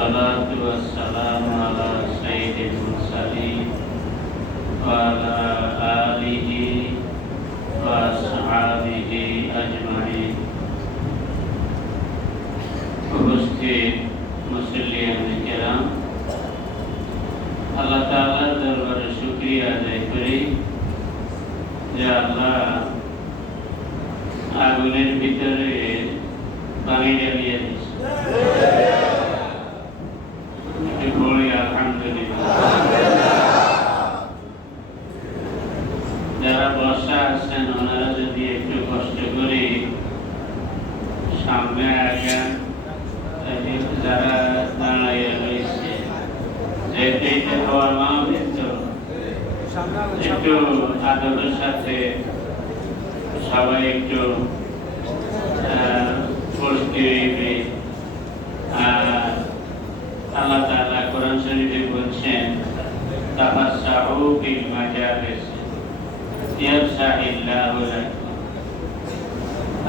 والصلاة والسلام على سيد المرسلين وعلى آله وأصحابه أجمعين উপস্থিত মুসল্লিয়ান কিরাম, আল্লাহ তাআলার দরবারে শুকরিয়া আদায় করি যে আল্লাহ আগুনের ভিতরে পানি জ্বালিয়ে দিয়েছে। যারা বসা আছেন ওনারা যদি একটু কষ্ট করে সামনে আগেন, যারা দাঁড়াইয়া রয়েছে যেতে হওয়া মাহফিল তো একটু আদবের সাথে সবাই একটু বসতে হইবে। আল্লাহ তাআলা কোরআন শরীফে বলছেন, তাফাসসাহু বিল মাজালিস ইয়াফসাহিল্লাহু লাকুম।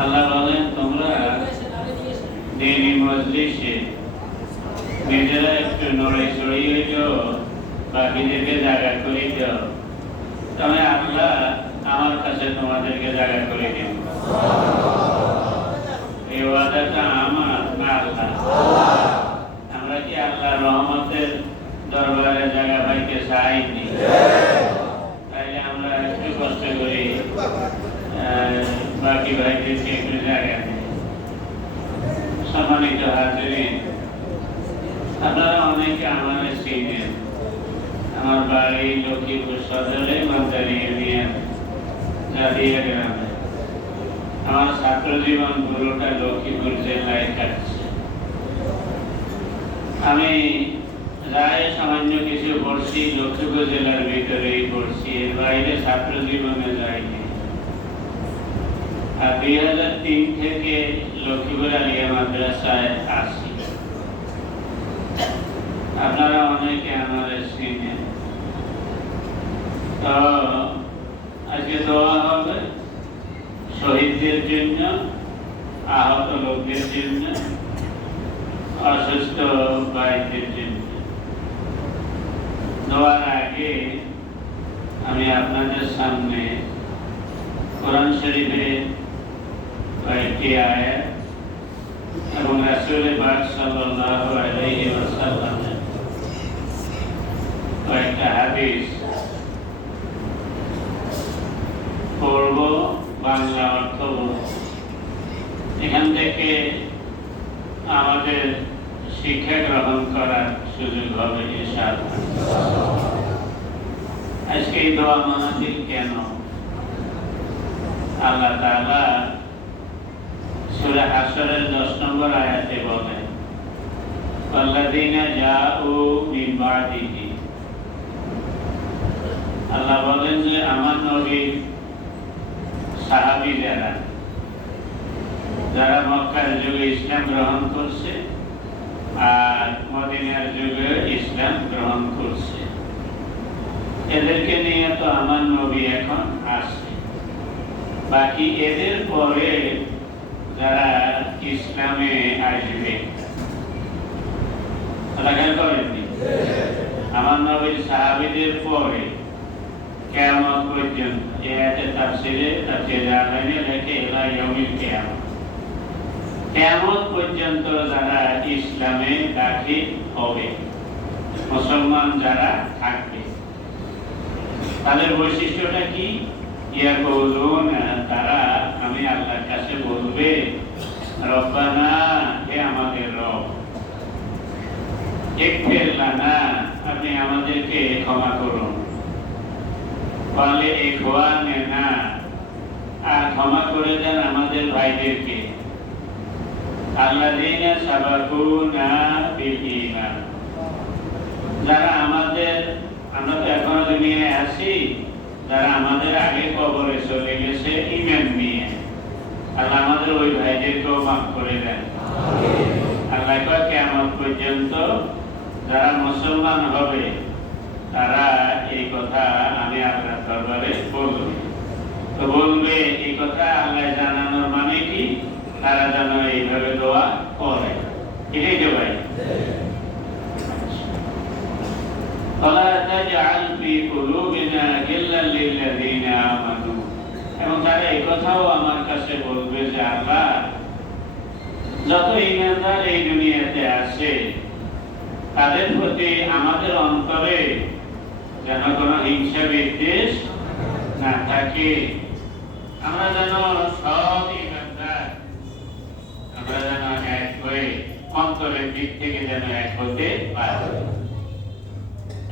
আল্লাহ বলেন, তোমরা দ্বীনি মজলিসে নিজেরা একটু নড়ে চড়িয়ে যাও, বাকিদেরকে জায়গা করে দাও, তাহলে আল্লাহ আমার কাছে তোমাদেরকে জায়গা করে দেন। এই ওয়াদাটা আমার না আল্লাহ? আমরা কি আল্লাহর রহমতের দরবারে জায়গা পাইতে চাইনি? তাইলে আমরা একটু কষ্ট করি বাকি ভাইদেরকে একটু জায়গা দিই। সম্মানিত হাজিরিন, আপনারা অনেকে আমার চিনেন। আমার বাড়ি লক্ষ্মীপুর সদরে মান্দারি ইউনিয়ন জাদিয়া গ্রামে। আমার ছাত্র জীবন পুরোটা লক্ষ্মীপুর জেলায় কাটছে। আমি রায় সামান্য কিছু পড়ছি, লক্ষ্মীপুর জেলার ভিতরেই পড়ছি, এর বাইরে ছাত্র জীবনে যাইনি। আর 2003 থেকে লক্ষ্মীপুর আলিয়া মাদ্রাসায় আসি। আপনারা অনেকে আমার চিনেন। তো আজকে দোয়া হবে শহীদদের জন্য, আহত লোকদের জন্য, অসুস্থ ভাইদের জন্য। দোয়ার আগে আমি আপনাদের সামনে কোরআন শরীফে কয়েকটি আয়াত এবং রাসূল পাক সাল্লাল্লাহু আলাইহি ওয়াসাল্লামের কয়েকটা হাদিস পড়ব, বাংলা অর্থ বলব। এখান থেকে আমাদের শিক্ষা গ্রহণ করার সুযোগ হবে ইনশাআল্লাহ। আজকে এই দোয়া মাহফিল কেন? আল্লাহ তাআলা সূরা হাশরের 10 নম্বর আয়াতে বলেন, ওয়াল্লাযীনা জাউ মিন বাদিহি। আল্লাহ বলেন যে আমার নবীর সাহাবী যারা মক্কার যুগে ইসলাম গ্রহণ করছে আর মদিনার যুগে ইসলাম গ্রহণ করছে, এদেরকে নিয়ে তো আমার নবী এখন আসছে। বাকি এদের পরে যারা ইসলামে আসবে, খেয়াল করেননি? আমার নবীর সাহাবীদের পরে কিয়ামত পর্যন্ত, এতে তাফসীরে আলাইনে লেখে ইলা ইয়াউমিল কিয়ামত, কিয়ামত পর্যন্ত যারা ইসলামে দাখিল হবে, মুসলমান যারা থাকবে, তাদের বৈশিষ্ট্যটা কি? ইয়াকুলুনা, তারা আমি আল্লাহর কাছে বলবে, রব্বানা, হে আমাদের রব, ইগফির লানা, আপনি আমাদেরকে ক্ষমা করুন, বলে ইখওয়ানিনা, আর ক্ষমা করে দেন আমাদের ভাইদেরকে, আল্লাযীনা সাবাকুনা বিল ঈমান, যারা আমাদের, আমরা তো এখনো দুনিয়ায় আছি, যারা আমাদের আগে কবরে চলে গেছে ঈমান নিয়ে, আল্লাহ আমাদের ওই ভাইদেরকেও মাফ করে দেন। আল্লাহ কয় কিয়ামত পর্যন্ত যারা মুসলমান হবে তারা এই কথা আমি আল্লাহর দরবারে বলবো। তো বলবে এই কথা আল্লাহ জানানোর মানে কি? তারা যেন এইভাবে দোয়া করে, এটাই তো ভাই। এই কথাও আমার কাছে বলবে যে আল্লাহ, যত ইমানদার এই দুনিয়াতে আছে তাদের প্রতি আমাদের অন্তরে যেন কোনো হিংসা বিদ্বেষ না থাকে। আমরা যেন সব ইমানদার, আমরা যেন এক হয়ে অন্তরের দিক থেকে যেন এক হতে পারি।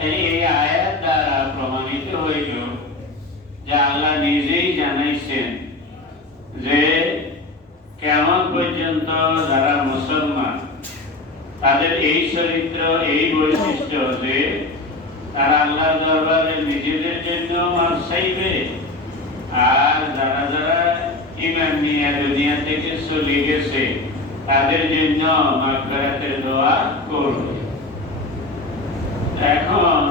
এই আয়াত দ্বারা প্রমাণিত হইল যে আল্লাহ নিজেই জানাইছেন যে কিয়ামত পর্যন্ত যারা মুসলমান তাদের এই চরিত্র, এই বৈশিষ্ট্য যে তারা আল্লাহর দরবারে নিজেদের জন্য মাফ চাইবে, আর যারা যারা ঈমান নিয়ে দুনিয়া থেকে চলে গেছে তাদের জন্য মাগফিরাতের দোয়া করবে। এখন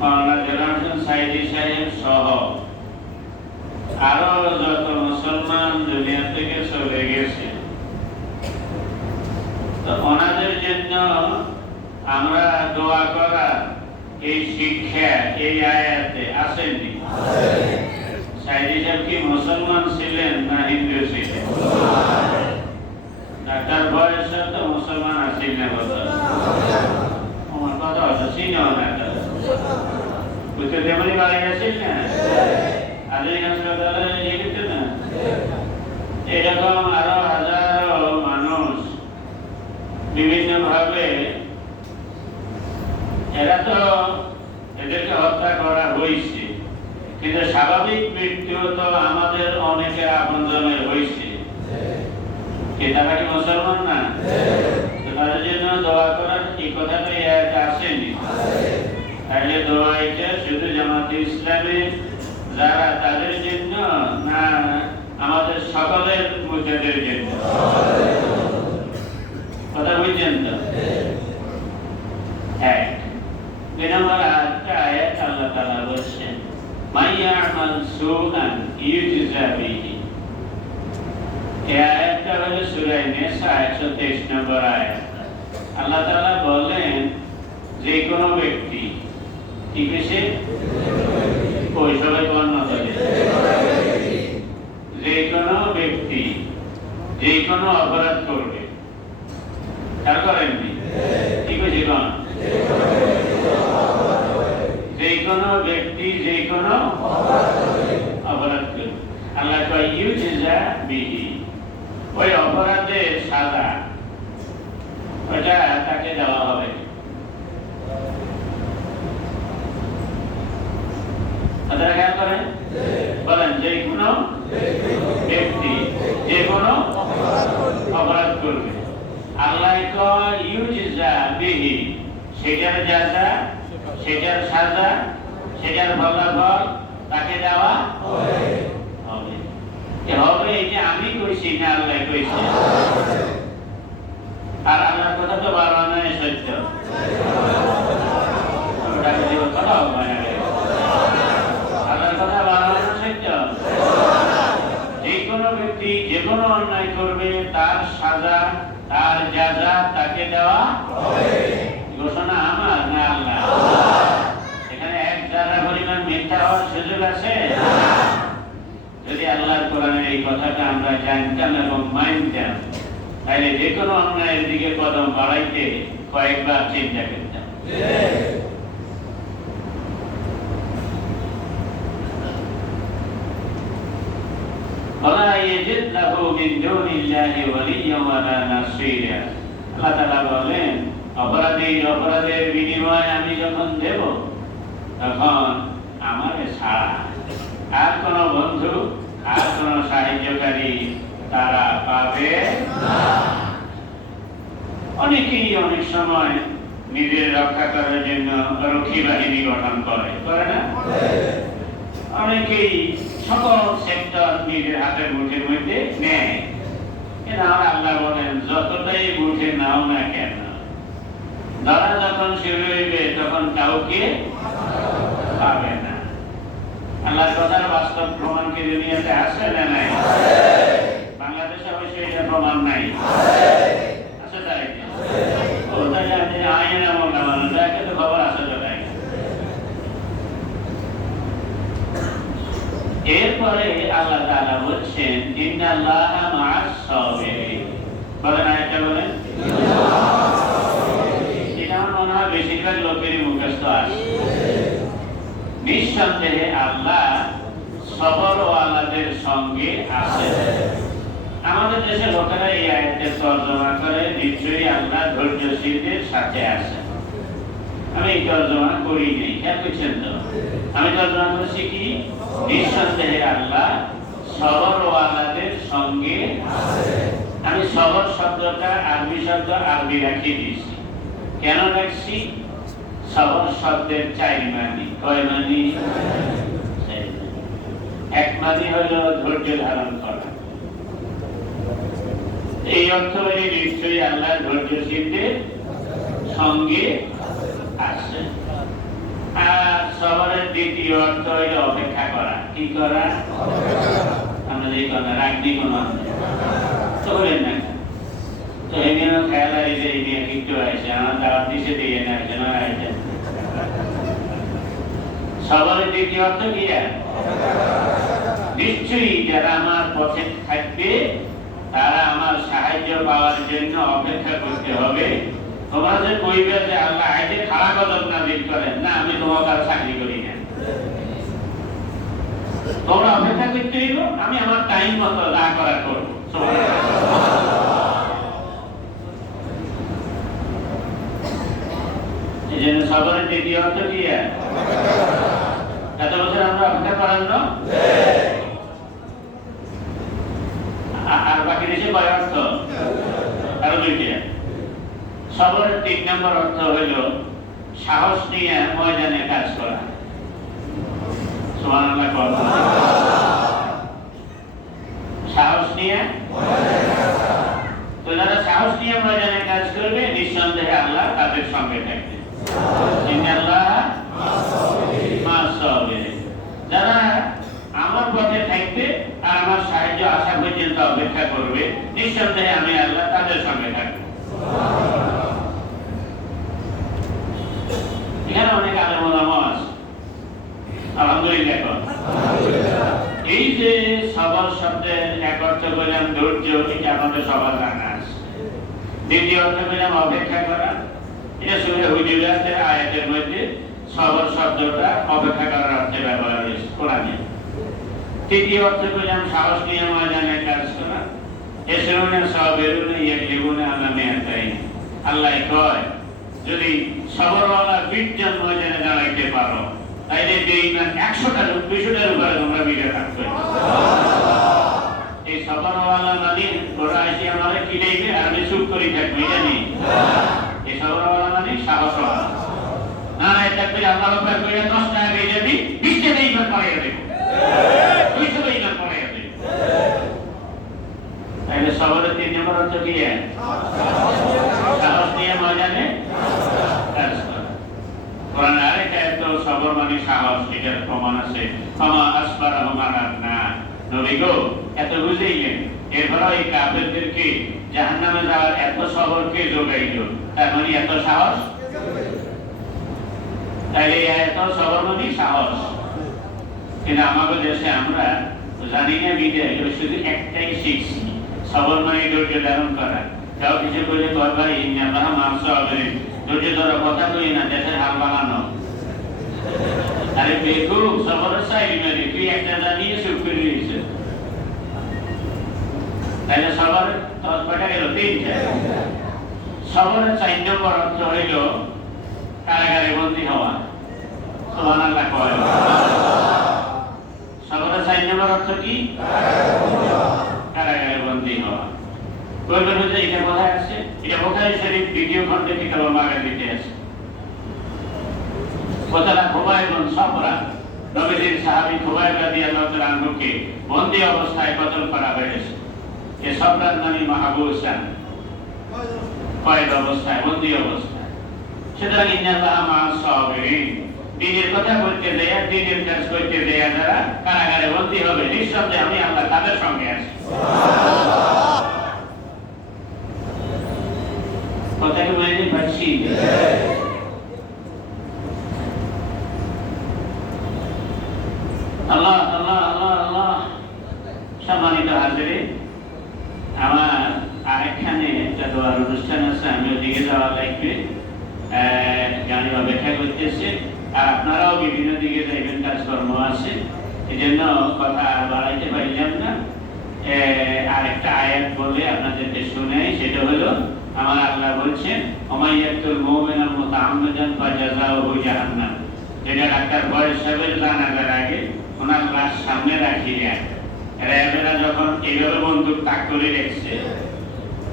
মাওলানা দেলোয়ার হোসেন সাইদি সাহেব সহ আরো যত মুসলমান দুনিয়া থেকে চলে গেছে, তো ওনাদের জন্য আমরা দোয়া করা এই শিক্ষা এই আয়াতে আসেনি। সাইদি সাহেব কি মুসলমান ছিলেন না হিন্দু ছিলেন? ডাক্তার বয়স তো মুসলমান আছেন না কথা, আমার কথা হচ্ছে চিনেও না, বুঝতে তেমনি বাড়ি গেছেন না, আজই হাসপাতালে নিয়ে গেছে না। এরকম আরো হাজারো মানুষ বিভিন্ন ভাবে, এরা তো এদেরকে হত্যা করা হয়েছে, কিন্তু স্বাভাবিক মৃত্যু তো আমাদের অনেকের আপনজনের হয়েছে। তারা কি মুসলমান না? তাদের জন্য দোয়া করার এই কথাটা আসেনি। তাহলে দোয়া এটা শুধু জামাতে ইসলামে যারা তাদের জন্য না আমাদের সকলের মুজাদের জন্য? কথা বুঝছেন তো? এক দুই নম্বর আয়াত আল্লাহ তাআলা বলছেন মাইয়ামাল সুআন ইউজজা বিহি। এই আয়াতটা হলো সূরা নিসা 123 নম্বর আয়াত। আল্লাহ তাআলা বলেন যে কোনো ব্যক্তি কি কইছে, ওই সবাই বর্ণনা করে, যে কোনো ব্যক্তি যে কোনো অপরাধ করবে, তার করেননি কি কইছে কোন, যে কোনো ব্যক্তি যে কোনো অপরাধ করবে, আল্লাহ কয় ইউজজা বিহি, ওই অপরাধের সাজা ওটা তাকে দেওয়া হবে। আপনারা খেয়াল করেন, বলেন যে কোনো ব্যক্তি যে কোনো অপরাধ করবে, আল্লাহ কয় ইউজজা বিহি, সেটার যাজা, সেটার সাজা, সেটার ফলাফল তাকে দেওয়া হবে। হবে এই যে আমি কইছি না আল্লাহ কইছে? আর আল্লাহর কথা তো বারবার সত্য, আল্লাহর কথা বারবার সত্য। যে কোনো ব্যক্তি যে কোনো অন্যায় করবে তার সাজা, তার যাজা তাকে দেওয়া ঘোষণা আমার না আল্লাহ? এখানে এক যারা পরিমাণ মিথ্যা হওয়ার সুযোগ আছে? যদি আল্লাহর কোরআনের এই কথাটা আমরা জানতাম এবং মানতাম, তাহলে যে কোনো অন্যায়ের দিকে কদম বাড়াইতে কয়েকবার চিন্তা করতাম। ওয়ালা ইয়াজিদ লাহু মিন দুনিল্লাহি ওয়ালিয়্যা ওয়ালা নাসীরা। আল্লাহ তাআলা বলেন অপরাধের বিনিময় আমি যখন দেব, তখন আমারে ছাড়া আর কোন বন্ধু আর কোন সাহায্যকারী তারা পাবে না। অনেকেই অনেক সময় নিজের রক্ষা করার জন্য রক্ষী বাহিনী গঠন করে না? অনেকেই সকল সেক্টর নিজের হাতের মুঠের মধ্যে নেয়। কিন্তু আমার আল্লাহ বলেন যতটাই মুঠে নাও না কেন, ধরা যখন শুরু হইবে তখন কাউকে পাবে না। আল্লাহর কথার বাস্তব প্রমাণ কি দুনিয়াতে আছে না নাই? বাংলাদেশে অবশ্যই এটা প্রমাণ নাই, আছে তাই? ওটাই আপনি আইন এমন না, তাকে তো খবর আছে তো তাই। এরপর এরপরে আল্লাহ তাআলা বলছেন ইন্নাল্লাহা মা'আস সাবিরিন। বলেন আয়াতটা বলেন। এটা আমার মনে হয় বেশিরভাগ লোকেরই মুখস্থ আছে। নিঃসন্দেহে আল্লাহ সবরওয়ালাদের সঙ্গে আছেন। আমাদের দেশের লোকেরা এই আয়াতের তর্জমা করে নিশ্চয়ই আল্লাহ ধৈর্যশীলদের সাথে আছেন। আমি এই তর্জমা করি নাই, খেয়াল করছেন তো? আমি তর্জমা করছি কি নিঃসন্দেহে আল্লাহ সবরওয়ালাদের সঙ্গে আছেন। আমি সবর শব্দটা আরবি শব্দ আরবি রাখিয়ে দিয়েছি। কেন রাখছি? সবর শব্দের চার মানি। কয় মানি? এক মানি হলো ধৈর্য ধারণ করা। এই অর্থ হলে নিশ্চয়ই আল্লাহ ধৈর্যশীলদের সঙ্গে আছে। আর সবরের দ্বিতীয় অর্থ হইল অপেক্ষা করা। কি করা? আমরা যে কথা রাখনি কোনো তো বলেন না, তো এমনিও খেয়াল আছে এই নিয়ে একটু আছে আমার দাওয়াত দিছে দিয়ে না কেন আছে। সবরের দ্বিতীয় অর্থ কি? নিশ্চয়ই যারা আমার পথে থাকবে তারা আমার সাহায্য পাওয়ার জন্য অপেক্ষা করতে হবে। তোমরা যে কইবে যে আল্লাহ আইতে খারাপ কদম নাযিল করেন না, আমি তোমার কাছে চাকরি করি না, তোমরা অপেক্ষা করতে হইব, আমি আমার টাইম মতো যা করার করব। এই জন্য সবরের দ্বিতীয় অর্থ কি? এত বছর আমরা অপেক্ষা করার না। আর বাকি দেশে কয় অর্থ? আরো দুইটা। সবরের ৩ নম্বর অর্থ হইল সাহস নিয়ে ময়দানে কাজ করা। সুবহানাল্লাহ বলেন। সাহস নিয়ে, তো যারা সাহস নিয়ে ময়দানে কাজ করবে নিঃসন্দেহে আল্লাহ তাদের সঙ্গে থাকবে। ইন্নাল্লাহা মা'আস সাবিরিন। যারা আমার পথে থাকবে আর আমার সাহায্য আসা পর্যন্ত অপেক্ষা করবে নিঃসন্দেহে আমি আল্লাহ তাদের সঙ্গে থাকবো। এখানে অনেক আলেম ওলামা আছে, আলহামদুলিল্লাহ। এই যে সবর শব্দের এক অর্থ বললাম ধৈর্য, এটা আমাদের সবার জানা আছে। দ্বিতীয় অর্থ বললাম অপেক্ষা করা, এটা সূরা হুজুরাতের আয়াতের মধ্যে সবর শব্দটা অপেক্ষা করার অর্থে ব্যবহার হয়েছে কোরআনে। তৃতীয় অর্থ বললাম সাহস নিয়ে ময়দানে কাজ করা। এসরুনে সাবিরুনে ইয়াগলিবুনা আলা মিআতাইন। আল্লাহ কয় যদি সবরওয়ালা 20 জন ময়দানে দাঁড়াইতে পারো তাইলে বেঈমান 100টার 200টার উপরে তোমরা বিজয় থাকবে। এই সবরওয়ালা মানে ওরা এসে আমারে কি দেবে আর আমি চুপ করে থাকবো, এটা নেই। এই সবরওয়ালা মানে সাহসওয়ালা। না এটা করে আল্লাহর উপর করে 10 টাকা দিয়ে যাবি, 20 টাকা বেঈমান পাইয়া দেব, 200 বেঈমান পাইয়া দেব। তাহলে সবরের 3 নম্বর অর্থ কি? সাহস নিয়ে ময়দানে কাজ করা। কোরআনে আরেকটা এত সবর মানে সাহস, এটার প্রমাণ আছে। ফামা আসবারাহুম আলান্না। নবী গো এত বুঝাইলেন, এরপর এই কাফেরদেরকে জাহান্নামে যাওয়ার এত সবরকে যোগাইল, তার মানে এত সাহস। তাইলে এত সবর মানে সাহস। কিন্তু আমাদের দেশে আমরা জানি না বিদায় শুধু একটাই শিখছি, সবর মানে ধৈর্য ধারণ করা। কেউ কিছু বলে কয় ভাই ইন্নাল্লাহা মা'আস সাবিরিন, ধৈর্য ধরার কথা কই না, দেশের হাল বানানো। আরে বেকুব, সবরের সাইড মানে তুই একটা জানিয়ে চুপ করে দিয়েছে। তাহলে সবরের 10 কয়টা গেল? 3টা। সবরের 4 নম্বর অর্থ হইল কারাগারে বন্দী হওয়া। সুবহানাল্লাহ কয়। সবরের 4 নম্বর অর্থ কি? কারাগারে বন্দী হওয়া। বলবেন যে এটা কোথায় আছে? এটা বুখারী শরীফ 2য় খণ্ডে কিতাবুল মাগাজিতে আছে। কথাটা খুবাইব ইবনে সাফরা, নবীজির সাহাবী খুবাইব রাদিয়াল্লাহু তাআলা আনহুকে বন্দী অবস্থায় কতল করা হয়েছে। এই সাফরার নামে মাহবুসান, কয়েদ অবস্থায়, বন্দী অবস্থায়। সুতরাং ইন্নাল্লাহা মা'আস সাবিরিন, দিনের কথা বলতে দেয়া, দিনের কাজ করতে দেয়া যারা কারাগারে বন্দী হবে নিঃসন্দেহে আমি আল্লাহ তাদের সঙ্গে আছি। কথাকে বুঝতে পারছি? আল্লাহ আল্লাহ আল্লাহ আল্লাহ সম্মানিত হাজিরিন, আমার আরেকখানে একটা দোয়ার অনুষ্ঠান আছে, আমি ওদিকে যাওয়া লাগবে, গাড়ি অপেক্ষা করতেছে, আর আপনারাও বিভিন্ন দিকে যাইবেন, কাজকর্ম আছে, এই জন্য কথা আর বাড়াইতে পারিলাম না। আরেকটা আয়াত বলে আপনাদেরকে শুনাই, সেটা হলো আমার আল্লাহ বলছেন ওমাইয়াতুল মুমিনাল মুতাআম্মিদান ফাজাযাউহু জাহান্নাম। যেটা ডাক্তার বয়স সাহেবের জানাজার আগে ওনার লাশ সামনে রাখিয়া র্যাবেরা যখন এইভাবে বন্দুক তাক করে রেখেছে,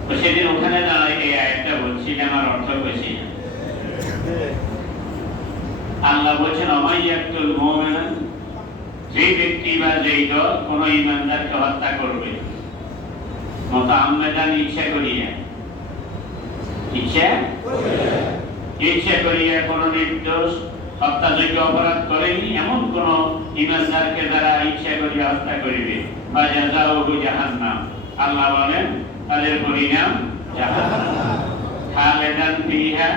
তো সেদিন ওখানে দাঁড়ায় এই আয়াতটা বলছি, আমার অর্থ বেশি না। আল্লাহ বলছেন ওমাইয়াতুল মুমিনান, যে ব্যক্তি বা যেই দল কোন ইমানদারকে হত্যা করবে মুতাআম্মিদান, ইচ্ছা করিয়া কোন নির্দোষ হত্যাযোগ্য অপরাধ করেনি এমন কোন ইমানদারকে যারা ইচ্ছা করিয়া হত্যা করিবে, ফাজাযাউহু জাহান্নাম, আল্লাহ বলেন তাদের পরিণাম জাহান্নাম, খালিদান ফিহা,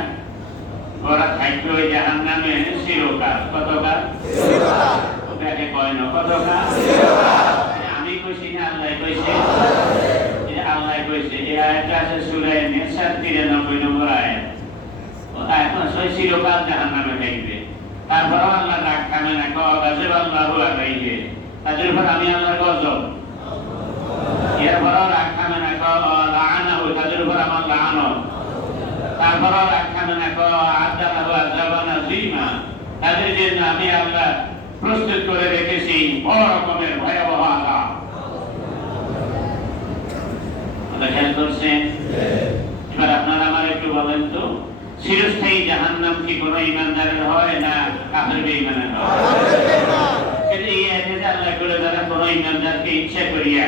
ওরা থাকবে ওই জাহান্নামে চিরকাল। কতকাল? চিরকাল। ওটাকে কয় না কতকাল? চিরকাল। আমি কইছি না আল্লাহ কইছে? আল্লাহ কইছে। এই আয়াতটা আছে সূরা নিসা 93 নম্বর আয়াত। ওটা এখন চিরকাল জাহান্নামে থাকবে। তারপর আল্লাহ রাগ থামে না, গজব আল্লাহু আলাইহি, তাদের উপর আমি আল্লাহর গজব। এরপর রাগ থামে না, লাআনাহু, তাদের উপর আমার লাআনত। তারপর রাগ থামে না, আযাবাহু আযাবান আযীমা, তাদের জন্য আমি আল্লাহ প্রস্তুত করে রেখেছি বড় রকমের ভয়াবহ আযাব। খেয়াল করছেন? এবার আপনারা আমার একটু বলেন তো, চিরস্থায়ী জাহান্নাম কি কোনো ইমানদারের হয় না কাফের বেঈমানের হয়? কিন্তু এই আয়াতে আল্লাহ করে যারা কোনো ইমানদারকে ইচ্ছা করিয়া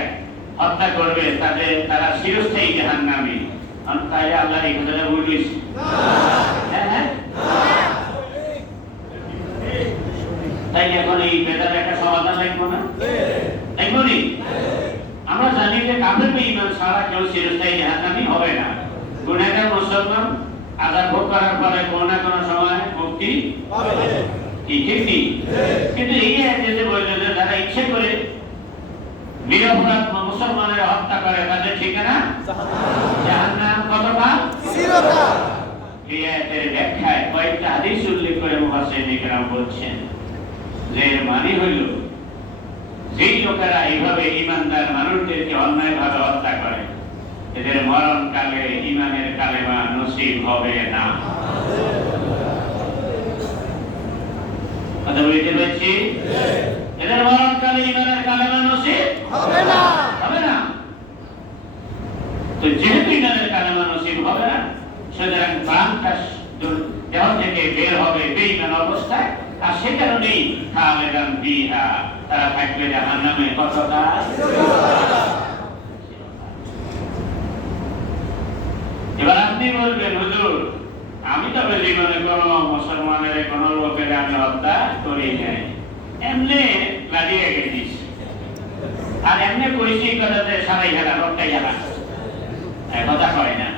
হত্যা করবে তারা চিরস্থায়ী জাহান্নামী। তাই আল্লাহ এই কথাটা বলিস তাই এখন এই বেদার একটা সমাধান লাগবো না? লাগবো নি? আমরা জানি যে কাফের বেঈমান ছাড়া কেউ চিরস্থায়ী জাহান্নামী হবে না। গুনাহগার মুসলমান আযাব ভোগ করার পরে কোনো না কোনো সময় মুক্তি পাবে। ঠিক নেই? কিন্তু এই আয়াতে বলল যে যারা ইচ্ছে করে নিরপরাধ মুসলমানের হত্যা করে তাদের ঠিকানা জাহান্নাম। কতকাল? চিরকাল। এই আয়াতের ব্যাখ্যায় কয়েকটা হাদিস উল্লেখ করে মুফাসসিরিন کرام বলছেন যে এর মানে হইল যেই লোকেরা এইভাবে ইমানদার মানুষদেরকে অন্যায়ভাবে হত্যা করে এদের মরণকালে ঈমানের কালেমা নসিব হবে না। কথা বলতে পারছি? এদের মরণকালে ঈমানের কালেমা নসিব হবে না। তো যেহেতু ঈমানের কালেমা নসিব হবে না, সুতরাং প্রাণটা দেহ থেকে বের হবে বেঈমান অবস্থায়, আর সে কারণেই খালিদান ফিহা, তারা থাকবে জাহান্নামে। কতকাল? এবার আপনি বলবেন হুজুর আমি তো জীবনে কোনো মুসলমানের কোনো লোকের আমি হত্যা করি নাই, এমনি লাগিয়ে গেছিস, আর এমনি করেছি কথাতে সারাই গেলা রক্তাই গেলা, কথা কয় না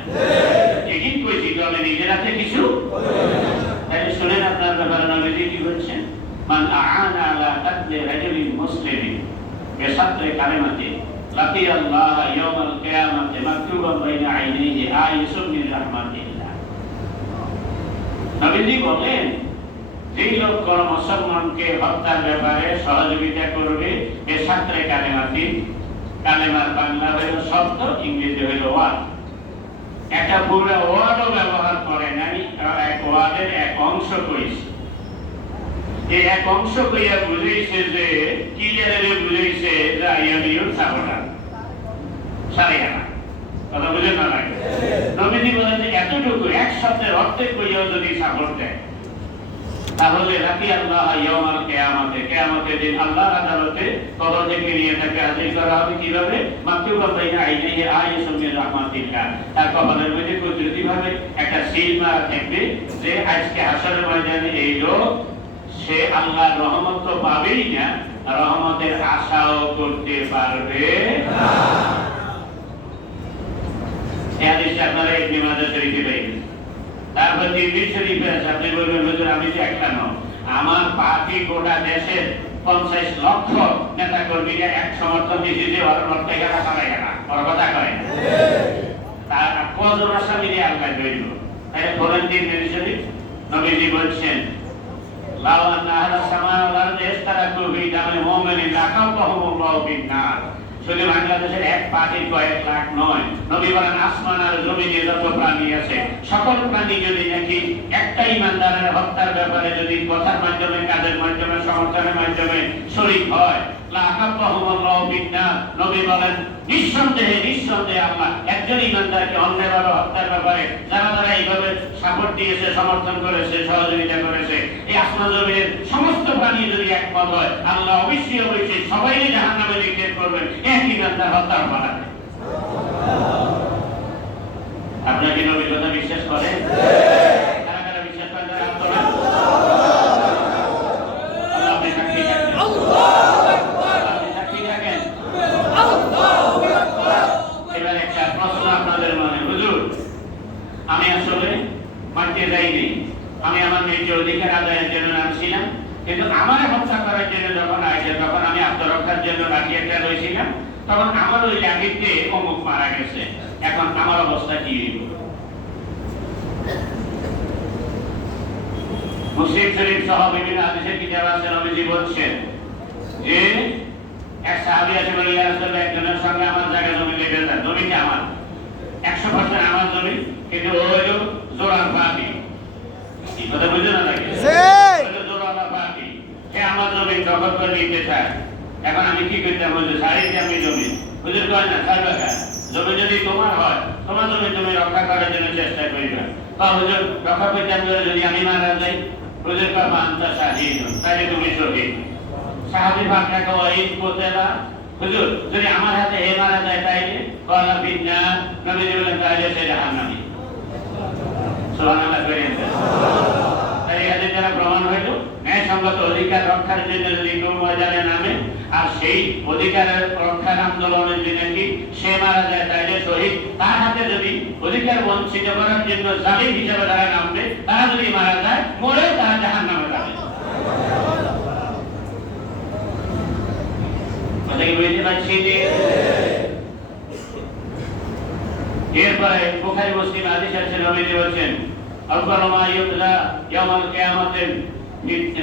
একই কইছি, তবে নিজের হাতে কিছু। তাহলে শুনেন আপনার ব্যাপারে নবীজি কি বলছেন, মান আ'আনা আলা কাতলি রাজুলিন মুসলিমিন বিসাত্রি কালিমাতিন লাকিয়া আল্লাহ ইয়াউমাল কিয়ামাতি মাকতুবান বাইনা আইনাইহি আয়াতুম মিন রাহমাতিল্লাহ। নবীজি বলেন যেই লোক কোন মুসলমানকে হত্যার ব্যাপারে সহযোগিতা করবে বিসাত্রি কালিমাতিন, কালেমার বাংলা হইল শব্দ, ইংরেজি হইল ওয়ার্ড। একটা পুরো ওয়ার্ডও ব্যবহার করে নাই, এক ওয়ার্ডের এক অংশ কইছে। এই এক অংশ কইয়া বুঝাইছে যে ক্লিয়ারলি বুঝাইছে যে আইয়ামিও সাপোর্টার সারিয়ানা। কথা বুঝে না লাগে? নবীজি বলেন যে এতটুকু এক শব্দের অর্ধেক কইয়াও যদি সাপোর্ট দেয় তাহলে রাকি আল্লাহ ইয়াউমাল কিয়ামাতে, কিয়ামতের দিন আল্লাহর আদালতে কবর থেকে নিয়ে তাকে হাজির করা হবে। কিভাবে? মাকতুবান বাইনা আইনাইহি আয়াতুম মিন রাহমাতিল্লাহ, তার কপালের মধ্যে কুদরতিভাবে একটা সিল মারা থাকবে যে আজকে হাসরের ময়দানে এই লোক সে আল্লাহর রহমত তো পাবেই না, রহমতের আশাও করতে পারবে না। এই হাদিসটা আপনারা ইবনে মাজাহ শরীফে পাইবেন। তারপর তিরমিজি শরীফে আছে। আপনি বলবেন হুজুর আমি তো একটা নয়, আমার পাখি গোটা দেশের 50 লক্ষ নেতা কর্মীকে এক সমর্থন দিয়েছে যে ওর মত থেকে সবাই গেল ওর কথা কয় তার কজন আসামি দিয়ে আল্লাহ ধরিল তাই বলেন দিন শরীফ নবীজি বলছেন লাউ আন্না আহলা সামাওয়াতি ওয়াল আরদি ইশতারাকু ফি দামি মুমিনিন লাকাফাহুমুল্লাহু বিন-নার শুধু বাংলাদেশের এক পার্টির কয়েক লাখ নয় নবী বলেন আসমান আর জমিনে যত প্রাণী আছে সকল প্রাণী যদি নাকি একটা ইমানদারের হত্যার ব্যাপারে যদি কথার মাধ্যমে কাজের মাধ্যমে সমর্থনের মাধ্যমে শরীক হয় লাকাফাহুমুল্লাহু বিন-নার নবী বলেন নিঃসন্দেহে আল্লাহ একজন ইমানদারকে অন্যের হত্যার ব্যাপারে যারা এইভাবে সাপোর্ট দিয়েছে সমর্থন করেছে সহযোগিতা করেছে এই আসমান জমিনের সমস্ত প্রাণী যদি একমত হয় আল্লাহ অবশ্যই সবাই জাহান্নামে নিক্ষেপ করবেন এক ইমানদার হত্যার অপরাধে আপনারা কি নবীর কথা বিশ্বাস করেন? কারা কারা বিশ্বাস করেন তারা হাত তোলেন। আল্লাহ আপনি সাক্ষী থাকেন। আপনি সাক্ষী থাকেন। এবার একটা প্রশ্ন আপনাদের মনে হুজুর আমি আসলে মানতে যাইনি আমি আমার ন্যায্য অধিকার আদায়ের জন্য নামছিলাম কিন্তু আমার হত্যা করার জন্য যখন আইছে তখন আমি আত্মরক্ষার জন্য লাঠি একটা রয়েছিলাম তখন আমার ওই লাঠিতে অমুক মারা গেছে এখন আমার অবস্থা কি হইব? মুসলিম শরীফ সহ বিভিন্ন হাদিসের কিতাব আছে নবীজি বলছেন যে এক সাহাবী আছে বলে ইয়া রাসূলুল্লাহ একজনের সঙ্গে আমার জায়গা জমি লেগে যায় জমিটা আমার 100% আমার জমি কিন্তু ও হলো জোরার পার্টি এই কথা বুঝে না লাগে জোরার পার্টি সে আমার জমি দখল করে নিতে চায় এখন আমি কি করতে বলছি সারিতে আমি জমি হুজুর কয় না ছাড়বে কেন জমি যদি তোমার হয় তোমার জমি তুমি রক্ষা করার জন্য চেষ্টা করিবে বা হুজুর রক্ষা করতে যদি আমি মারা যাই হুজুর কয় আনতা শাহীদ তাইলে তুমি শহীদ সাহাবী ভাগটাকে ওয়াইদ কোতেলা হুজুর যদি আমার হাতে হে মারা যায় তাইলে কলা বিন্না নবী বলেন তাইলে সে জাহান্নামী সুবহানাল্লাহ কইলেন তাই এখানে যারা প্রমাণ হইল ন্যায়সঙ্গত অধিকার রক্ষার জন্য যদি কেউ ময়দানে নামে আর সেই অধিকারের রক্ষার আন্দোলনের জন্য কি সে মারা যায় তাইলে শহীদ তার হাতে যদি অধিকার বঞ্চিত করার জন্য জালিম হিসেবে তারা নামবে তারা যদি মারা যায় মরেও তারা জাহান্নামে যাবে বুঝতে পারছি যে এরপরে বুখারী মুসলিম হাদিস আছে নবীজি বলেন আউয়ালু মা ইউতলা ইয়াউমাল কিয়ামাতিন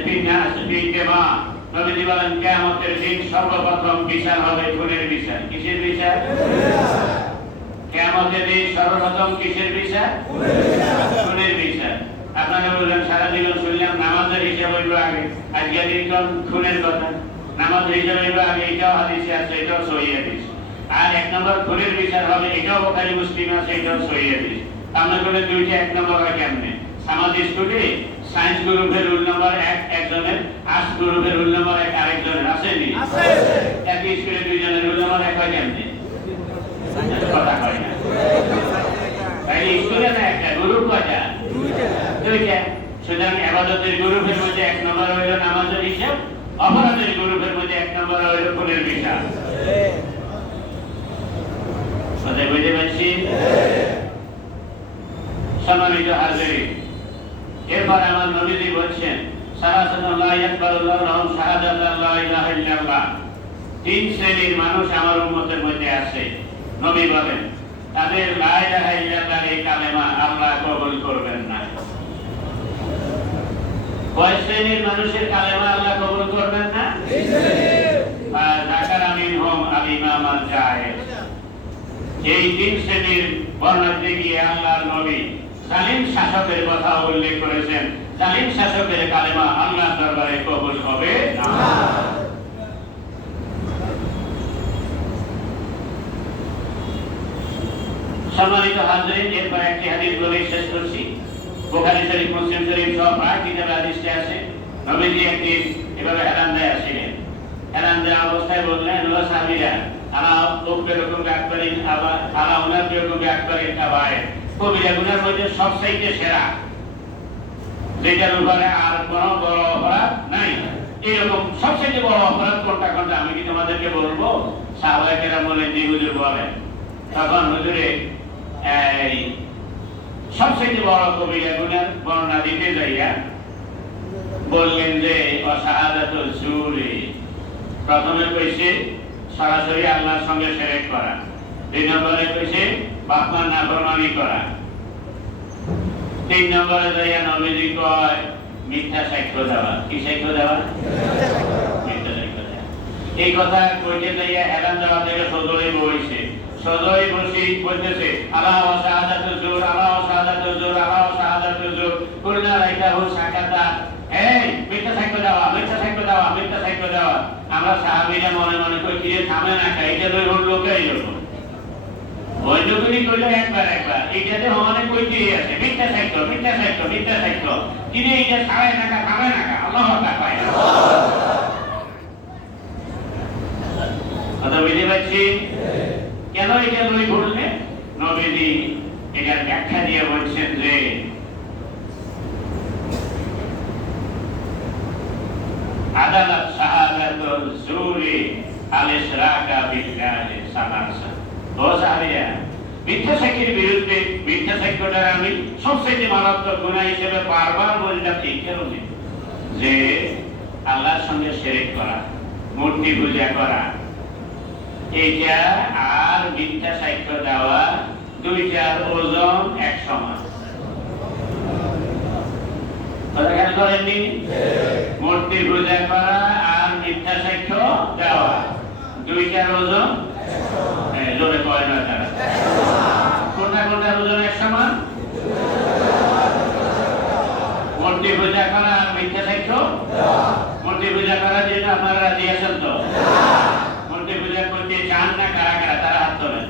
ফিন্নাস ফিতিমা নবীজি বলেন কিয়ামতের দিন সর্বপ্রথম বিচার হবে খুনের বিচার কিসের বিচার কিয়ামতের দিন সর্বপ্রথম কিসের বিচার খুনের বিচার আপনারা বলেন সারা জীবন শুনলাম নামাজের হিসাব হইল আগে আজকে দিন খুনের কথা নামাজ হিসাবে আগে এটাও হাদিসে আছে এটাও সহিহ হাদিস আর এক নম্বর খুনের বিচার হবে এটাও বুখারী মুসলিম আছে এটাও সহিহ হাদিস আমরা করে দুইটা এক নম্বর হয় কেমনে সমাজ স্কুলে সায়েন্স গ্রুপের রুল নাম্বার 1 একজনের আর্টস গ্রুপের রুল নাম্বার 1 আরেকজনের আছে নি আছে একই স্কুলে দুইজনের রুল নাম্বার 1 হয় কেমনে কথা হয় না তাই স্কুলে না একটা গ্রুপ কয়টা দুইটা সুতরাং ইবাদতের গ্রুপের মধ্যে এক নম্বর হলো নামাজের হিসাব অপরাধের গ্রুপের মধ্যে এক নম্বর হলো খুনের বিচার কথা বুঝতে পারছি সম্মানিত হাজিরিন এরপর আমার নবীজি বলছেন সালাসাতুন লা ইয়াকবালুল্লাহু লাহুম শাহাদাতান লা ইলাহা ইল্লাল্লাহ তিন শ্রেণীর মানুষ আমার উম্মতের মধ্যে আছে নবী বলেন তাদের লা ইলাহা ইল্লাল্লাহ এই কালেমা আল্লাহ কবুল করবেন না কয় শ্রেণীর মানুষের কালেমা আল্লাহ কবুল করবেন না এই শ্রেণীর যাকারা মিনহুম আল ইমাম আল জায়েজ এই তিন শ্রেণীর বর্ণনা গিয়ে আল্লাহর নবী জালিম শাসকের কথা উল্লেখ করেছেন জালিম শাসকের কালেমা আল্লাহর দরবারে কবুল হবে না সম্মানিত হাজিরিন এরপর একটি হাদিস বলে শেষ করছি বুখারী শরীফ মুসলিম শরীফ সব প্রায় কিতাবে হাদিসে আছে নবীজি একদিন এভাবে হেলান দেয় আসিলেন হেলান দেওয়া অবস্থায় বললেন ও সাহাবীরা আলা উকবিরুকুম বিআকবারিন আলা উনাবিরুকুম বিআকবারিন কাবায়ের কবিরা গুনার মধ্যে সবচেয়ে সেরা যেটার উপরে আর কোনো বড় অপরাধ নাই এরকম সবচেয়ে বড় অপরাধ কোনটা আমি কি তোমাদেরকে বলবো সাহাবায়ে কেরাম বলেন জি হুজুর বলেন তখন হুজুরে এই সবচেয়ে বড় কবিরা গুনার বর্ণনা দিতে যাইয়া বললেন যে শাহাদাতুল জুরি প্রথমে কইছে সরাসরি আল্লাহর সঙ্গে শিরক করা, 2 নম্বরে কইছে বাপ মার নাফরমানি করা, 3 নম্বরে যাইয়া নবীজি কয় মিথ্যা সাক্ষ্য দেওয়া। কি সাক্ষ্য দেওয়া? মিথ্যা সাক্ষ্য দেওয়া। এই কথা কইতে যাইয়া হেলান দেওয়া থেকে সদরে বইছে, সদরে বসি বলতেছে আল্লাহ ওয়া শাহাদাতুল জুর, আল্লাহ ওয়া শাহাদাতুল জুর, আল্লাহ ওয়া শাহাদাতুল জুর, কুলনা রাইতাহু সাকাতা। এই মিথ্যা সাক্ষ্য দেওয়া, মিথ্যা সাক্ষ্য দেওয়া, মিথ্যা সাক্ষ্য দেওয়া। আমরা সাহাবীরা মনে মনে কই কি থামে না, এইটা লই হল লোকেই হলো ওই লোকই কইলো একবার এইটাতে অনেক কইতে আছে মিথ্যা সাক্ষ্য, মিথ্যা সাক্ষ্য, মিথ্যা সাক্ষ্য। কিন্তু এইটা ছাড়ে না, থামে না, আল্লাহু আকবার কয় না। কথা বুঝতে পারছি কেন এটা লই বললে? নবীজি এটার ব্যাখ্যা দিয়ে বলছেন যে আদালত শাহাদাতুল জুরি আল ইশরাকা বিল্লাহি সালাসা। ও সাহাবীরা, মিথ্যা সাক্ষীর বিরুদ্ধে মিথ্যা সাক্ষ্যটা আমি সবচেয়ে মারাত্মক গুনাহ হিসেবে বারবার বললাম এই কারণে যে আল্লাহর সঙ্গে শিরক করা, মূর্তি পূজা করা, এইটা আর মিথ্যা সাক্ষ্য দেওয়া, দুইটার ওজন এক সমান। কথা খেয়াল করেননি? মূর্তি পূজা করা আর মিথ্যা সাক্ষ্য দেওয়া, দুইটার ওজন জোরে কয় না তারা। কোনটা কোনটার ওজন এক সমান? মূর্তি পূজা করা আর মিথ্যা সাক্ষ্য। মূর্তি পূজা করার জন্য আপনারা রাজি আছেন তো? মূর্তি পূজা করতে চান না কারা কারা? তারা হাত তোলেন।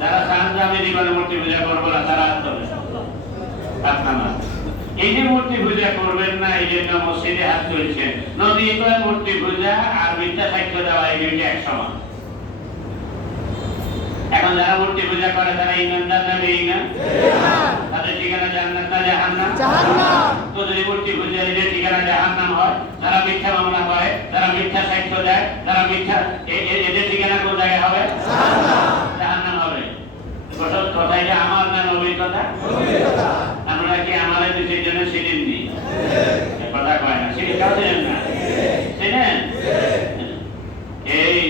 যারা চান যে আমি জীবনে মূর্তি পূজা করবো না, তারা হাত তোলেন। আপনারা এই যে মূর্তি পূজা করবেন না, এই জন্য মসজিদে হাত তুলছেন। নদী করে মূর্তি পূজা আর মিথ্যা সাক্ষ্য দেওয়া, এই দুইটা এক সমান। এখন যারা মূর্তি পূজা করে তারা ইমানদার না বেঈমান? তাদের ঠিকানা জান্নাত না জাহান্নাম? তো যদি মূর্তি পূজারীদের ঠিকানা জাহান্নাম হয়, যারা মিথ্যা মামলা করে, যারা মিথ্যা সাক্ষ্য দেয়, যারা মিথ্যা, এদের ঠিকানা কোন জায়গায় হবে? জাহান্নাম হবে। কথা এটা আমার না নবীর কথা? আমরা কি আমাদের দেশের জন্য সিলেন দিই? কথা কয় না, সিলেন কাউ দেন না, সিলেন। এই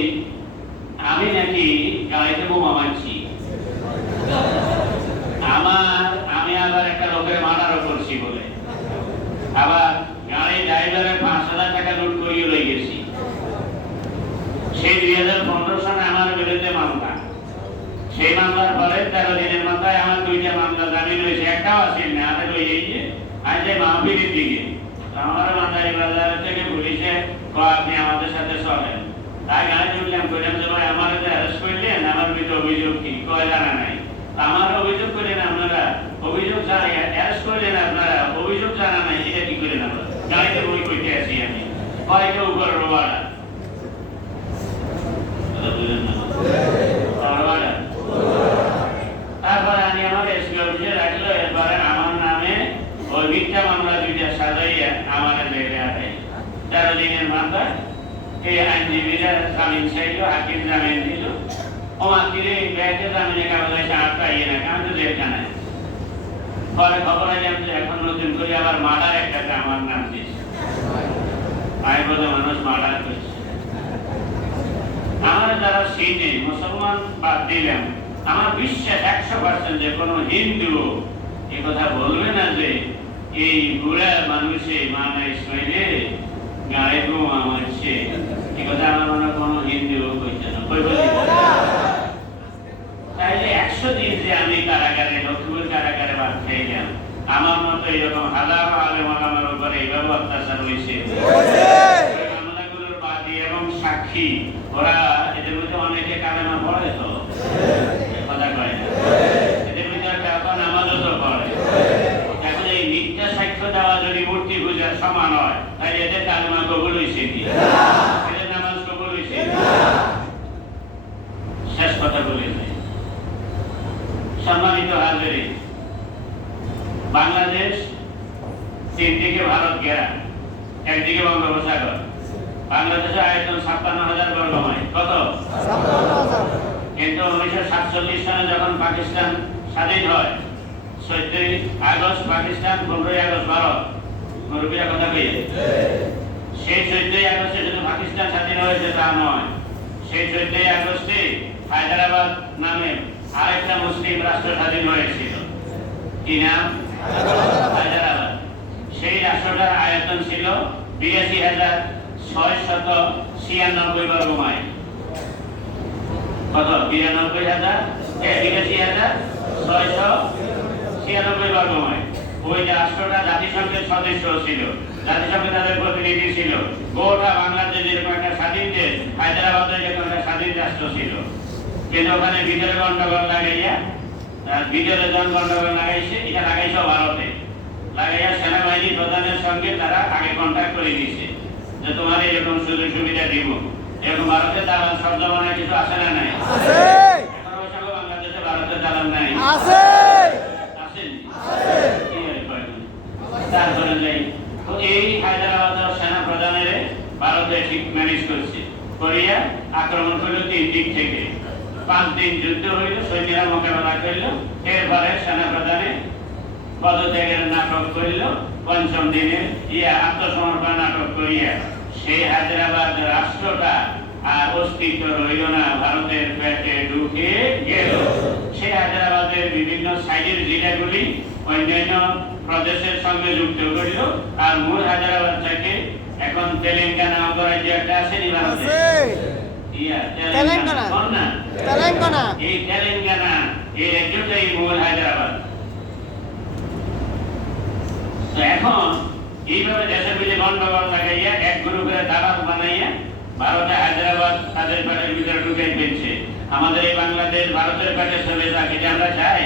আমি নাকি গাড়িতে বোমা মারছি, আমি আবার একটা লোকের মার্ডারও করছি বলে, আবার গাড়ি ড্রাইভারের 5,000 টাকা লুট করিয়ে লই গেছি। সেই 2015 সালে আমার বিরুদ্ধে মামলা, সেই মামলার পরে 13 দিনের মাথায় আমার 2টা মামলা জামিন হয়েছে, একটাও আসেন না। হাতে লই গিয়ে আজ এই মাহফিলের দিকে আমার মান্দারি বাজার থেকে পুলিশে আপনি আমাদের সাথে চলেন। তাই গাড়ি তুললাম, কইলাম যে ভাই আমার অ্যারেস্ট করলেন, আমার বিরুদ্ধে অভিযোগ কি? কয় জানা নাই। আমার অভিযোগ করলেন আপনারা, অভিযোগ জানা অ্যারেস্ট করলেন আপনারা, অভিযোগ জানা নাই, এটা কি করেন আমরা? গাড়িতে বই কইতে আছি আমি, কয়টা উপর রোবাড়া তারপরে আমি আমার এসপি অফিসে রাখলো। এরপরে আমার নামে ওই মিথ্যা মামলা 2টা সাজাইয়া আমার জেলে আছে। 13 দিনের মাথায় এই আইনজীবীরা জামিন চাইলো, হাকিম জামিন দিল। ও মাকিরে ব্যাগে জামিনে কাগজ আছে, আটকাইয়ে না, কারণ তো জেলখানায়। পরে খবর আইলাম যে এখন নতুন করে আবার মার্ডার একটাতে আমার নাম দিয়েছে। আমি বলতে মানুষ মার্ডার করছে। আমার যারা সিনে মুসলমান বাদ দিলাম, আমার বিশ্বাস 100% যে কোনো হিন্দু এ কথা বলবে না যে এই বুড়া মানুষে মানা ইসমাইলে গায়ে বোমা মারছে। এ কথা আমার মনে কোনো হিন্দু কইছে না। তাইলে 100 দিন যে আমি কারাগারে, লক্ষ্মীপুর কারাগারে বাদ খাইলাম, আমার মতো এরকম হাজারো আলেম ওলামার উপরে এইভাবে অত্যাচার হয়েছে। মামলাগুলোর বাদী এবং সাক্ষী, ওরা এদের মধ্যে অনেকে কালেমা পড়ে তো, কথা কয় না, এদের মধ্যে এখন নামাজও তো পড়ে। এখন এই মিথ্যা সাক্ষ্য দেওয়া যদি মূর্তি পূজার সমান হয়, তাহলে এদের কালেমা কবুল হয়েছে কি? এদের নামাজ কবুল হয়েছে? শেষ কথা বলে যায়। সম্মানিত হাজির, বাংলাদেশ 3 দিকে ভারত ঘেরা, একদিকে বঙ্গোপসাগর। বাংলাদেশের আয়তন 56,000 বর্গ মাইল। কত? 56,000। কিন্তু 1947 সালে যখন পাকিস্তান স্বাধীন হয়, 14 আগস্ট পাকিস্তান, 15 আগস্ট ভারত। মুরব্বীরা কথা কইয়ে সেই 14ই আগস্টে শুধু পাকিস্তান স্বাধীন হয়েছে তা নয়, সেই 14ই আগস্টে হায়দ্রাবাদ নামে আরেকটা মুসলিম রাষ্ট্র স্বাধীন হয়েছিল। কি নাম? হায়দ্রাবাদ। সেই রাষ্ট্রটার আয়তন ছিল 82,696 বর্গ মাইল। কত? 82,696 বর্গ মাইল। ওই রাষ্ট্রটা জাতিসংঘের সদস্য ছিল, জাতিসংঘে তাদের প্রতিনিধি ছিল। গোটা বাংলাদেশ যেরকম একটা স্বাধীন দেশ, হায়দ্রাবাদে যেরকম একটা স্বাধীন রাষ্ট্র ছিল। কিন্তু ওখানে ভিতরে গন্ডগোল লাগাইয়া, ভিতরে গন্ডগোল লাগাইছে, এটা লাগাইছে ভারতে। লাগাইয়া সেনাবাহিনী প্রধানের সঙ্গে তারা আগে কন্ট্যাক্ট করে দিয়েছে যে তোমার এরকম সুযোগ সুবিধা দিব। এরকম ভারতের দালাল শব্দ মানে কিছু আছে না নাই? বাংলাদেশে ভারতের দালাল নাই? তারপরে যাই তো এই হায়দ্রাবাদের সেনা প্রধানের ভারতে ঠিক ম্যানেজ করছে, করিয়া আক্রমণ করলো 3 দিক থেকে। 5 দিন যুদ্ধ হইল, সৈন্যরা মোকাবেলা করল। এরপরে সেনা প্রধানে পদত্যাগের নাটক করল। 5ম দিনে আত্মসমর্পণ নাটক করিয়া সেই হায়দ্রাবাদ রাষ্ট্রটা আর অস্তিত্ব রইল না, ভারতের পেটে ঢুকে গেল। সেই হায়দ্রাবাদের বিভিন্ন সাইডের জেলাগুলি অন্যান্য প্রদেশের সঙ্গে যুক্ত করল। আর মূল হায়দ্রাবাদ থেকে এখন তেলেঙ্গানা অঙ্গরাজ্য একটা আছে নি ভারতে? তেলেঙ্গানা। এই তেলেঙ্গানা এই রাজ্যটাই মূল হায়দ্রাবাদ। তো এখন এইভাবে দেশের মধ্যে গন্ডগোল লাগাইয়া এক গ্রুপের দালাল বানাইয়া ভারতে হায়দ্রাবাদ তাদের পেটের ভিতরে ঢুকাই ফেলছে। আমাদের এই বাংলাদেশ ভারতের পেটে চলে যাক, এটা আমরা চাই?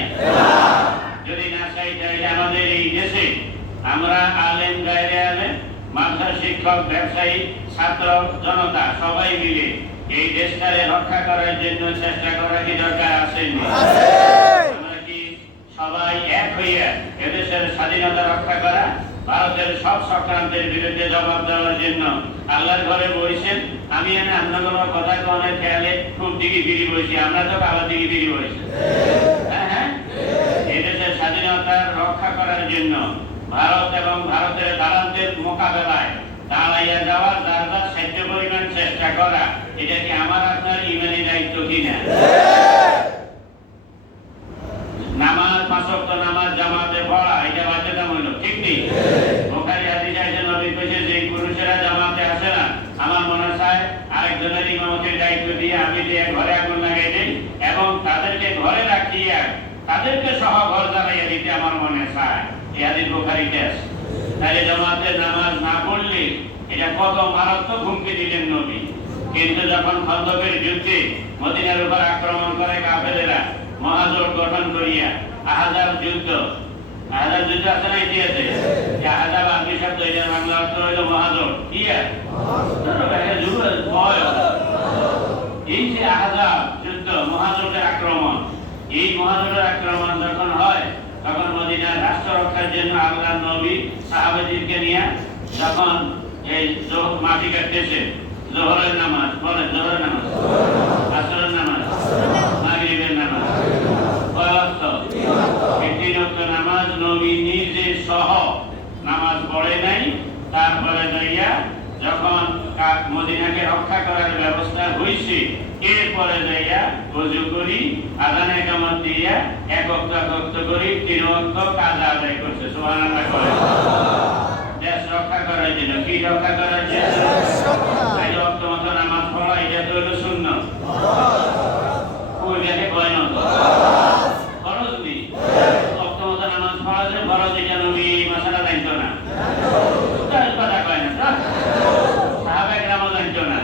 যদি না চাই, তাহলে আমাদের এই দেশে আমরা আলেম, গায়রে আলেম, মাদ্রাসা শিক্ষক, ব্যবসায়ী, ছাত্র, জনতা সবাই মিলে এই দেশটারে রক্ষা করার জন্য চেষ্টা করা কি দরকার আছে? আমরা কি সবাই এক হইয়া এদেশের স্বাধীনতা রক্ষা করা, ভারতের সব চক্রান্তের বিরুদ্ধে জবাব দেওয়ার জন্য আল্লাহর ঘরে বসেছেন? আমি এনে আপনার কথা কনে খেয়ালে খুব দিকে ফিরি বসি, আমরা তো কাবার দিকে ফিরি বসি। হ্যাঁ, এদেশের স্বাধীনতা রক্ষা করার জন্য ভারত এবং ভারতের দালালদের মোকাবেলায় দাঁড়াইয়া যাওয়ার যার যার সাধ্য পরিমাণ চেষ্টা করা, এটা কি আমার আপনার ইমানি দায়িত্ব কিনা? নামাজ, 5 ওয়াক্ত নামাজ জামাতে পড়া, এটা বাধ্যতামূলক, ঠিক নেই? বুখারী হাদিস আছে, নবী কইছে যে পুরুষেরা জামাতে আসে না, আমার মনে চায় আরেকজনের ইমামতের দায়িত্ব দিয়ে আমি যে ঘরে আগুন লাগাই দেই এবং তাদেরকে ঘরে রাখিয়া তাদেরকে সহ ঘর জ্বালাইয়া দিতে আমার মনে চায়। এই হাদিস বুখারীতে আছে। তাহলে জামাতের নামাজ না পড়লে এটা কত মারাত্মক হুমকি দিলেন নবী। কিন্তু যখন খন্দকের যুদ্ধে মদিনার উপর আক্রমণ করে কাফেরেরা, মহাজোট গঠন করিয়া আহাজাব যুদ্ধ আছে না ইতিহাসে? আহাজাব আরবি শব্দ, এটার বাংলা অর্থ হইল মহাজোট। কি এই যে আহাজাব যুদ্ধ, মহাজোটের আক্রমণ, এই মহাজোটের আক্রমণ যখন হয় তখন মদিনার রাষ্ট্র রক্ষার জন্য আল্লাহর নবী সাহাবাদেরকে নিয়ে যখন এই মাটি কাটতেছে, জোহরের নামাজ বলেন, জোহরের নামাজ, আসরের নামাজ, মাগরিবের নামাজ, এই 3 ওয়াক্ত নামাজ নবী নিজে সহ নামাজ পড়ে নাই। তারপরে যাইয়া যখন মদিনাকে রক্ষা করার ব্যবস্থা হয়েছে, এরপরে যাইয়া ওযু করি, আযানে ইকামত দিয়া 1 ওয়াক্ত করি 3 ওয়াক্ত কাজা আদায় করছে। সুবহানাল্লাহ বলেন। দেশ রক্ষা করার জন্য, কি রক্ষা করার জন্য? 5 ওয়াক্ত মতো নামাজ পড়া, এটা তো হলো সুন্নাত। ওই দেখে কয় না ফরজ নেই, ওয়াক্ত মতো নামাজ পড়া যে ফরজ, এটা নবী মাসালা জানতো না, তার কথা কয় না, সাহাবায়ে কেরাম জানতো না।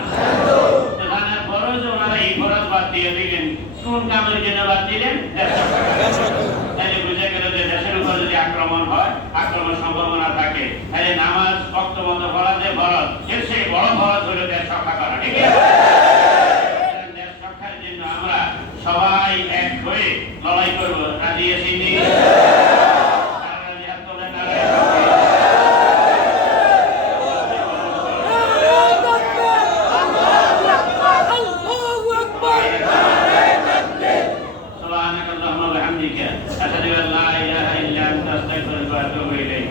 জানার ফরজ ওনারা এই ফরজ বাদ দিয়ে দিলেন। কোন কামের জন্য বাদ দিলেন? দেশ রক্ষা করার জন্য। তাহলে বুঝে গেল যে দেশের উপর যদি আক্রমণ হয়, আক্রমণ সম্ভাবনা থাকে, তাহলে নামাজ ওয়াক্ত মতো পড়া যে ফরজ, এর সেই বড় ফরজ হলো দেশ রক্ষা করা। ঠিক আছে? দেশ রক্ষার জন্য আমরা সবাই এক হয়ে লড়াই করবো। রাজি আছি? أشهد أن لا إله إلا أنت أستغفرك وأتوب إليك.